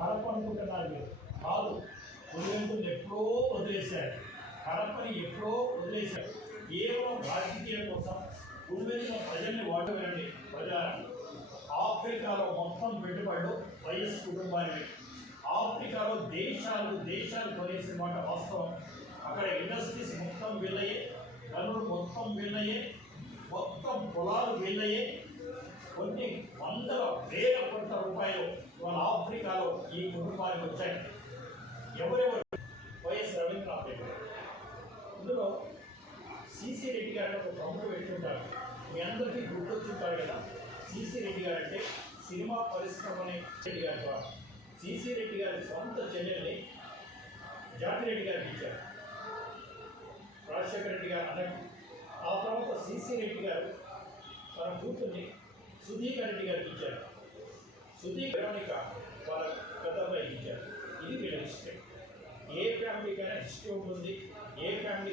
కడప అనుకుంటున్నారు మీరు కాదు. పులివెందులు ఎప్పుడో వదిలేశారు, కడపని ఎప్పుడో వదిలేశారు. కేవలం రాజకీయం కోసం పులివెందుల ప్రజల్ని వాడుకోండి. ప్రజలు ఆఫ్రికాలో మొత్తం పెట్టుబడులు వైఎస్ కుటుంబానికి. ఆఫ్రికాలో దేశాలు కొనేసిన మాట వాస్తవం. అక్కడ ఇండస్ట్రీస్ మొత్తం వీళ్ళయ్యే, గనులు మొత్తం వీళ్ళయ్యే, మొత్తం పొలాలు వీళ్ళయ్యే. కొన్ని వందల వేల కోట్ల రూపాయలు వాళ్ళ ఆఫ్రికాలో ఈ కుటుంబానికి వచ్చాయి. ఎవరెవరు? వైఎస్ రవీంద్రనాథ్ రెడ్డి గారు. ఇందులో సిసి రెడ్డి గారు ఒక ప్రముఖ వ్యక్తి ఉంటారు, మీ అందరికీ గుర్తొచ్చుంటారు కదా. సిసి రెడ్డి గారు అంటే సినిమా పరిశ్రమని రెడ్డి గారి ద్వారా సిసి రెడ్డి గారి సొంత చెల్లెల్ని జాతిరెడ్డి గారికి ఇచ్చారు, రాజశేఖర రెడ్డి గారు అన్నట్టు. ఆ తర్వాత సిసి రెడ్డి గారు తన కూతుర్ని సుధీర్ రెడ్డి గారికి ఇచ్చారు. సుధీర్ వెరోనిక వాళ్ళ కథలో ఇచ్చారు. ఇది వీళ్ళ హిస్టరీ. ఏ ఫ్యామిలీకైనా హిస్టరీ ఉంటుంది, ఏ ఫ్యామిలీ